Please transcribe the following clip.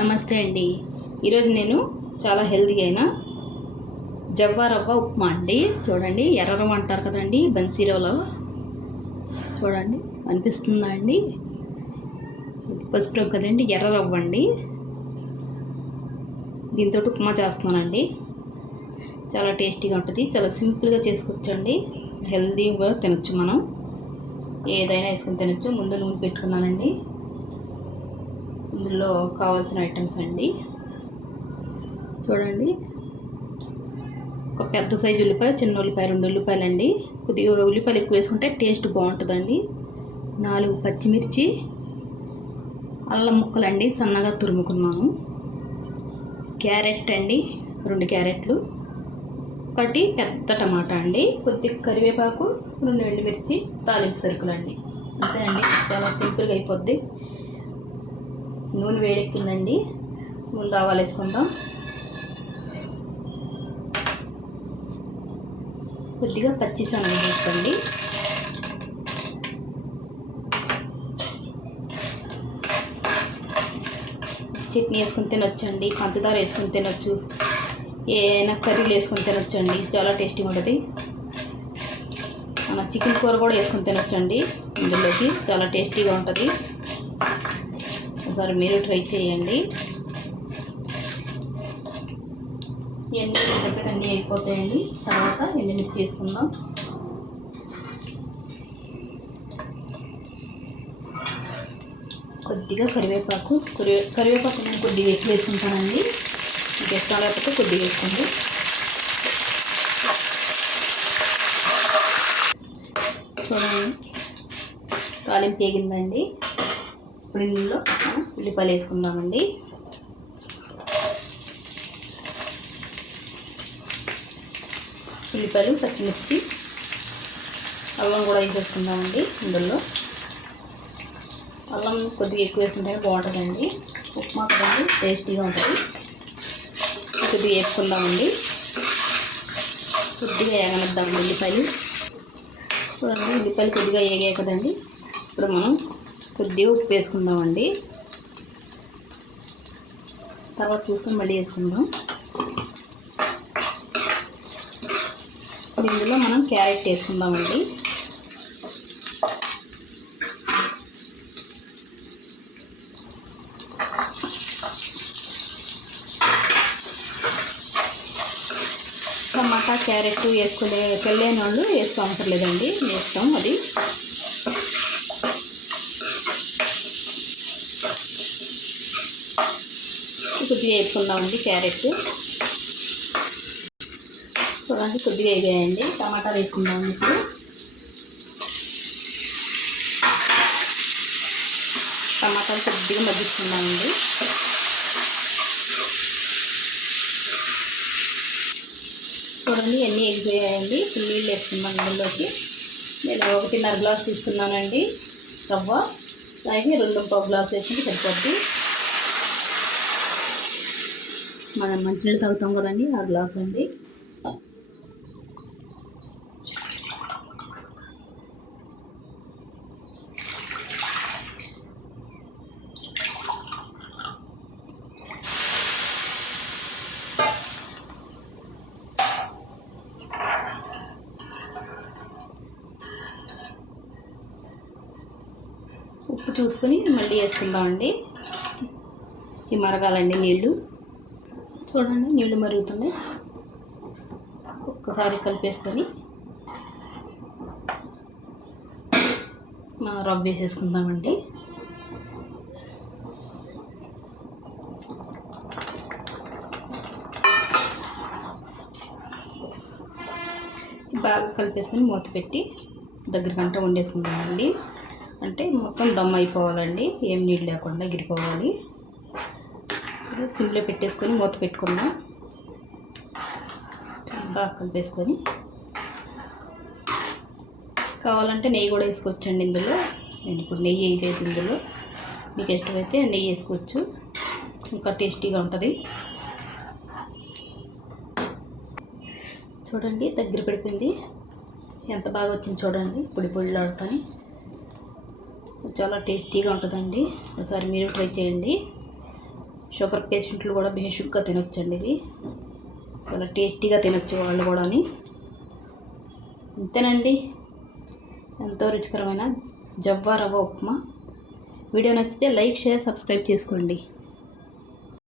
నమస్తే అండి. ఈరోజు నేను చాలా హెల్దీ అయిన జవ్వ రవ్వ ఉప్మా అండి. చూడండి ఎర్ర రవ్వ అంటారు కదండి బన్సీరవ్వలో చూడండి అనిపిస్తుందా అండి? పసుపు రంగు కదండి ఎర్ర రవ్వ అండి. దీంతో ఉప్మా చేస్తున్నానండి. చాలా టేస్టీగా ఉంటుంది చాలా సింపుల్గా చేసుకోవచ్చండి. హెల్దీగా తినొచ్చు మనం. ఏదైనా వేసుకొని తినొచ్చు. ముందు నూనె పెట్టుకున్నానండి. ఇందులో కావాల్సిన ఐటమ్స్ అండి. చూడండి. ఒక పెద్ద సైజు ఉల్లిపాయ చిన్న ఉల్లిపాయ రెండు ఉల్లిపాయలు అండి కొద్దిగా ఉల్లిపాయలు ఎక్కువ వేసుకుంటే టేస్ట్ బాగుంటుందండి. నాలుగు పచ్చిమిర్చి అల్లం ముక్కలండి సన్నగా తురుముకున్నాను క్యారెట్ అండి రెండు క్యారెట్లు. ఒకటి పెద్ద టమాటా అండి కొద్ది కరివేపాకు రెండు ఎండుమిర్చి తాలింపు సరుకులు అండి అంతే అండి. చాలా సింపుల్గా అయిపోద్ది. నూనె వేడెక్కిందండి. ముందు ఆవాలు వేసుకుందాం కొద్దిగా పచ్చిసనం వేసుకోండి. చట్నీ వేసుకుని తినొచ్చండి పంచదార వేసుకుని తినొచ్చు. ఏమైనా కర్రీలు వేసుకుని తినొచ్చండి చాలా టేస్టీగా ఉంటుంది. మన చికెన్ కూర కూడా వేసుకుని తినొచ్చండి ఇందులోకి. చాలా టేస్టీగా ఉంటుంది. ఒకసారి మీరు ట్రై చేయండి. ఇవన్నీ దగ్గర అన్నీ అయిపోతాయండి. తర్వాత ఎండుమిర్చి చేసుకుందాం. కొద్దిగా కరివేపాకు కరివే కరివేపాకు నేను కొద్దిగా వేసి వేసుకుంటానండి. మీకు ఇష్టం లేకపోతే కొద్దిగా వేసుకోండి. చూడండి. తాలింపు వేగిందండి. ఇప్పుడు ఇందులో మనం ఉల్లిపాయలు వేసుకుందామండి. ఉల్లిపాయలు పచ్చిమిర్చి అల్లం కూడా వేసేసుకుందామండి ఇందులో. అల్లం కొద్దిగా ఎక్కువ వేసుకుంటే బాగుంటుందండి ఉప్మా కదండి టేస్టీగా ఉంటుంది. కొద్దిగా వేసుకుందామండి కొద్దిగా ఏగనిద్దామండి ఉల్లిపాయలు. చూడండి ఉల్లిపాయలు కొద్దిగా ఏగాయి కదండి. ఇప్పుడు మనం కొద్దిగా ఉప్పు వేసుకుందామండి. తర్వాత చూసుకొని మళ్ళీ వేసుకుందాం. ఇందులో మనం క్యారెట్ వేసుకుందామండి. టమాటా క్యారెట్ వేసుకునే పెళ్ళైన వాళ్ళు వేసుకో అవసరం లేదండి. వేస్తాం అది కొద్దిగా వేసుకుందామండి క్యారెట్. చూడండి కొద్దిగా వేగాయండి. టమాటాలు వేసుకుందాం ఇప్పుడు. టమాటాలు కొద్దిగా మగ్గించుకుందామండి చూడండి ఎన్ని ఎగిపోయాయండి నీళ్ళు వేసుకుందాం అందులోకి. నేను ఒకటిన్నర గ్లాస్ తీసుకున్నానండి రవ్వ. అలాగే రెండు పావు గ్లాస్ వేసుకుంటే సరిపోద్ది. మనం మంచినీళ్ళు తాగుతాం కదండి ఆ గ్లాస్ అండి. ఉప్పు చూసుకొని మళ్ళీ వేసుకుందామండి. ఈ మరగాలండి నీళ్ళు. చూడండి నీళ్ళు మరుగుతున్నాయి. ఒక్కసారి కలిపేసుకొని మా రవ్వ వేసేసుకుందామండి బాగా కలిపేసుకొని మూత పెట్టి దగ్గర గంట వండేసుకుందామండి. అంటే మొత్తం దమ్ అయిపోవాలండి. ఏం నీళ్ళు లేకుండా గిరిపోవాలి. సిమ్లో పెట్టేసుకొని మూత పెట్టుకుందాం. బాగా కలిపేసుకొని కావాలంటే నెయ్యి కూడా వేసుకోవచ్చండి ఇందులో. నేను ఇప్పుడు నెయ్యి వేసేది ఇందులో. మీకు ఇష్టమైతే నెయ్యి వేసుకోవచ్చు. ఇంకా టేస్టీగా ఉంటుంది. చూడండి దగ్గర పడిపోయింది. ఎంత బాగా వచ్చింది చూడండి పొడి పొడిలో చాలా టేస్టీగా ఉంటుందండి. ఒకసారి మీరు ట్రై చేయండి. షుగర్ పేషెంట్లు కూడా బేషుగ్గా తినొచ్చండి ఇది చాలా టేస్టీగా తినొచ్చు వాళ్ళు కూడా అని అంతేనండి ఎంతో రుచికరమైన జవ్వ రవ్వ ఉప్మా. వీడియో నచ్చితే లైక్ షేర్ సబ్స్క్రైబ్ చేసుకోండి.